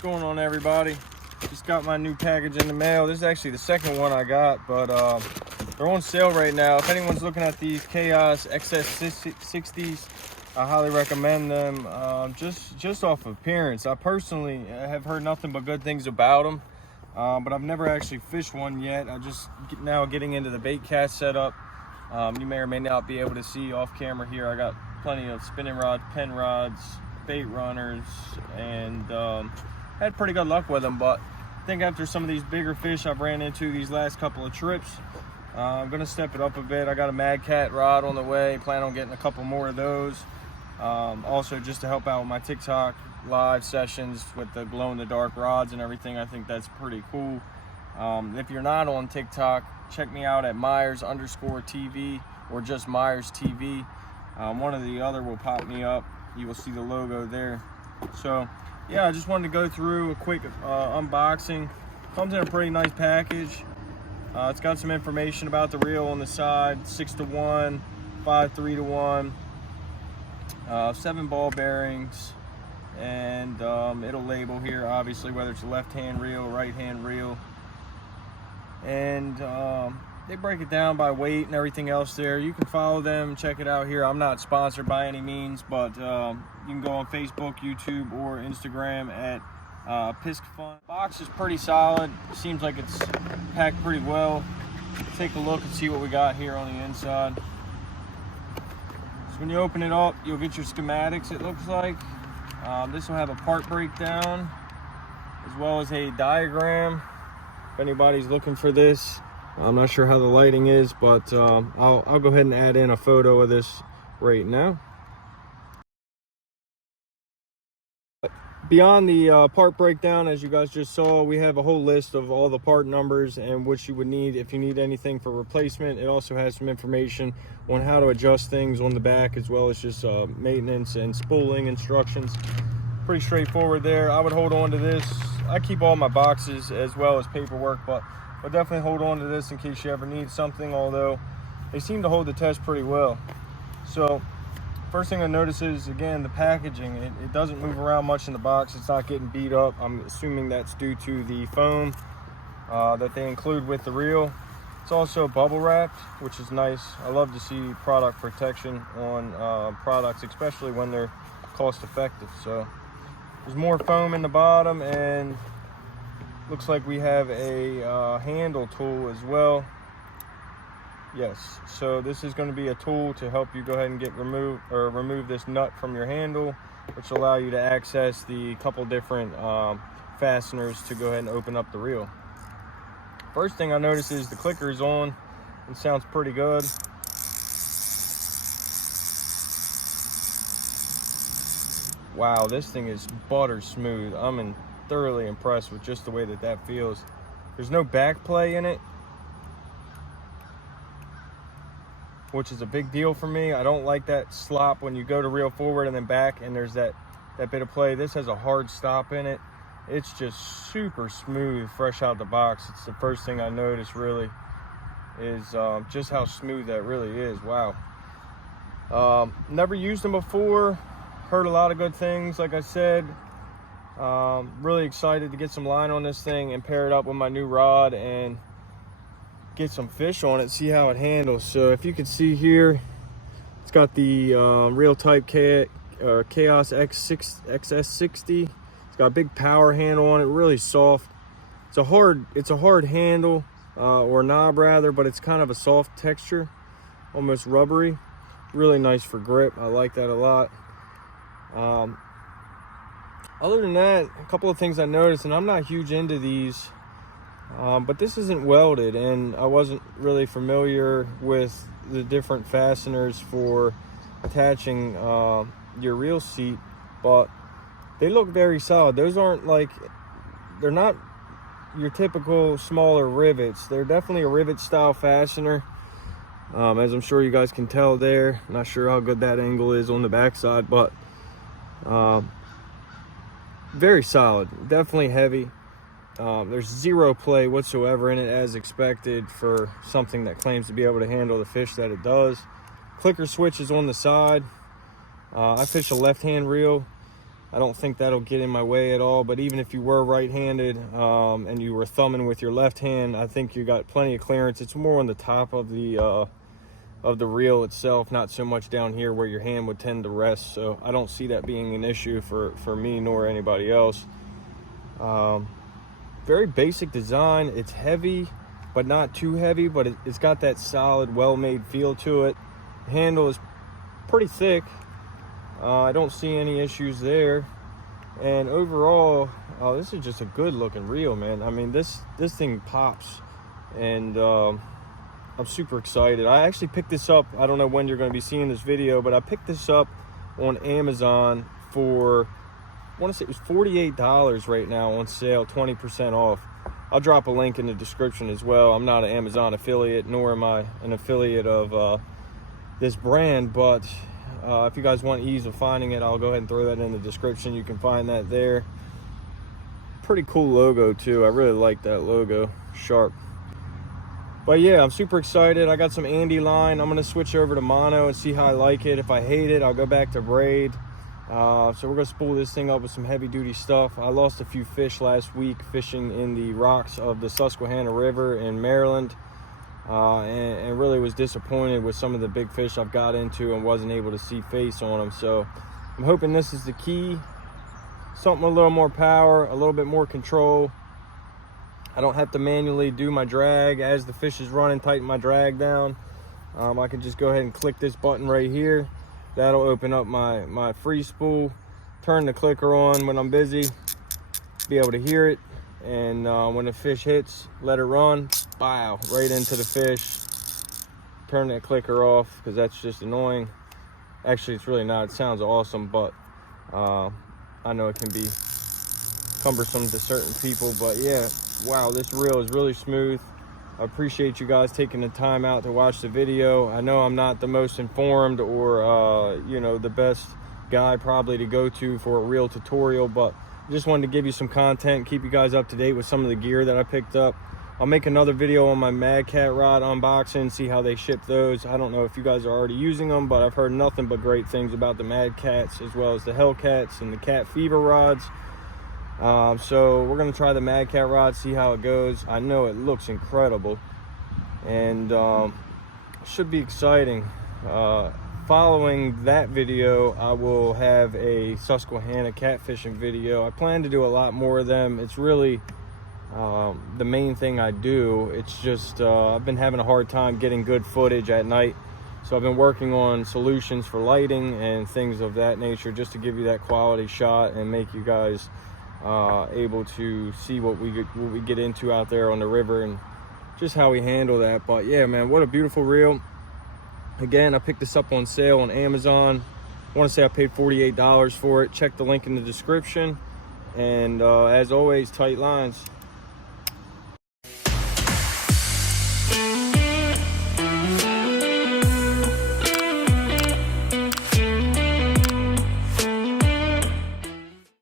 going on, everybody? Just got my new package in the mail. This is actually the second one I got, but they're on sale right now. If anyone's looking at these Chaos XS60s, I highly recommend them. Just off appearance, I personally have heard nothing but good things about them, but I've never actually fished one yet. I just now getting into the bait cast setup. You may or may not be able to see off camera here. I got plenty of spinning rods, pen rods, bait runners, and had pretty good luck with them. But I think after some of these bigger fish I've ran into these last couple of trips, I'm gonna step it up a bit. I got a Mad Cat rod on the way, plan on getting a couple more of those. Also, just to help out with my TikTok live sessions with the glow-in-the-dark rods and everything. I think that's pretty cool. If you're not on TikTok, check me out at Myers_TV or just Myers TV. One or the other will pop me up. You will see the logo there. So yeah, I just wanted to go through a quick unboxing. Comes in a pretty nice package. It's got some information about the reel on the side: 6-to-1, 5-3-to-1, 7 ball bearings, and it'll label here obviously whether it's a left-hand reel, right-hand reel, and they break it down by weight and everything else there. You can follow them, check it out here. I'm not sponsored by any means, but you can go on Facebook, YouTube, or Instagram at Piscifun. Box is pretty solid. Seems like it's packed pretty well. Take a look and see what we got here on the inside. So when you open it up, you'll get your schematics, it looks like. This will have a part breakdown as well as a diagram if anybody's looking for this. I'm not sure how the lighting is, but I'll go ahead and add in a photo of this right now. Beyond the part breakdown, as you guys just saw, we have a whole list of all the part numbers and what you would need if you need anything for replacement. It also has some information on how to adjust things on the back, as well as just maintenance and spooling instructions. Pretty straightforward there. I would hold on to this. I keep all my boxes as well as paperwork, but I'll definitely hold on to this in case you ever need something, although they seem to hold the test pretty well. So first thing I notice is, again, the packaging. It doesn't move around much in the box. It's not getting beat up. I'm assuming that's due to the foam that they include with the reel. It's also bubble wrapped, which is nice. I love to see product protection on products, especially when they're cost effective. So there's more foam in the bottom, and looks like we have a handle tool as well. Yes, so this is going to be a tool to help you go ahead and remove this nut from your handle, which will allow you to access the couple different fasteners to go ahead and open up the reel. First thing I notice is the clicker is on. It sounds pretty good. Wow, this thing is butter smooth. I'm thoroughly impressed with just the way that feels. There's no back play in it, which is a big deal for me. I don't like that slop when you go to reel forward and then back and there's that bit of play. This has a hard stop in it. It's just super smooth fresh out the box. It's the first thing I noticed, really, is just how smooth that really is. Wow. Never used them before. Heard a lot of good things, like I said. Really excited to get some line on this thing and pair it up with my new rod and get some fish on it, see how it handles. So if you can see here, it's got the Real Type Chaos XS60. It's got a big power handle on it, really soft. It's a hard handle or knob rather, but it's kind of a soft texture, almost rubbery. Really nice for grip. I like that a lot. Other than that, a couple of things I noticed, and I'm not huge into these, but this isn't welded, and I wasn't really familiar with the different fasteners for attaching your reel seat, but they look very solid. Those aren't they're not your typical smaller rivets. They're definitely a rivet style fastener, as I'm sure you guys can tell there. Not sure how good that angle is on the backside, but very solid, definitely heavy. There's zero play whatsoever in it, as expected for something that claims to be able to handle the fish that it does. Clicker switch is on the side. I fish a left-hand reel, I don't think that'll get in my way at all. But even if you were right-handed and you were thumbing with your left hand, I think you got plenty of clearance. It's more on the top of the reel itself, not so much down here where your hand would tend to rest. So I don't see that being an issue for me nor anybody else. Very basic design. It's heavy, but not too heavy, but it's got that solid, well-made feel to it. The handle is pretty thick. I don't see any issues there. And overall, this is just a good looking reel, man. I mean, this thing pops, and I'm super excited. I actually picked this up. I don't know when you're going to be seeing this video, but I picked this up on Amazon for, I want to say it was $48 right now on sale, 20% off. I'll drop a link in the description as well. I'm not an Amazon affiliate, nor am I an affiliate of this brand, but if you guys want ease of finding it, I'll go ahead and throw that in the description. You can find that there. Pretty cool logo too. I really like that logo, sharp. But yeah, I'm super excited. I got some Andy line. I'm gonna switch over to mono and see how I like it. If I hate it, I'll go back to braid. So we're gonna spool this thing up with some heavy duty stuff. I lost a few fish last week fishing in the rocks of the Susquehanna River in Maryland. And really was disappointed with some of the big fish I've got into and wasn't able to see face on them. So I'm hoping this is the key. Something a little more power, a little bit more control. I don't have to manually do my drag as the fish is running, tighten my drag down. I can just go ahead and click this button right here. That'll open up my free spool, turn the clicker on when I'm busy, be able to hear it. And when the fish hits, let it run, bow, right into the fish. Turn that clicker off because that's just annoying. Actually, it's really not. It sounds awesome, but I know it can be cumbersome to certain people. But yeah, wow, this reel is really smooth. I appreciate you guys taking the time out to watch the video. I know I'm not the most informed or you know, the best guy probably to go to for a reel tutorial, but just wanted to give you some content, keep you guys up to date with some of the gear that I picked up. I'll make another video on my Mad Cat rod unboxing, see how they ship those. I don't know if you guys are already using them, but I've heard nothing but great things about the Mad Cats as well as the Hellcats and the Cat Fever rods. So we're gonna try the Mad Cat rod, see how it goes. I know it looks incredible, and should be exciting. Following that video, I will have a Susquehanna catfishing video. I plan to do a lot more of them. It's really the main thing I do. It's just I've been having a hard time getting good footage at night, so I've been working on solutions for lighting and things of that nature, just to give you that quality shot and make you guys able to see what we get into out there on the river and just how we handle that. But yeah, man, what a beautiful reel. Again, I picked this up on sale on Amazon. I want to say I paid $48 for it. Check the link in the description. And as always, tight lines.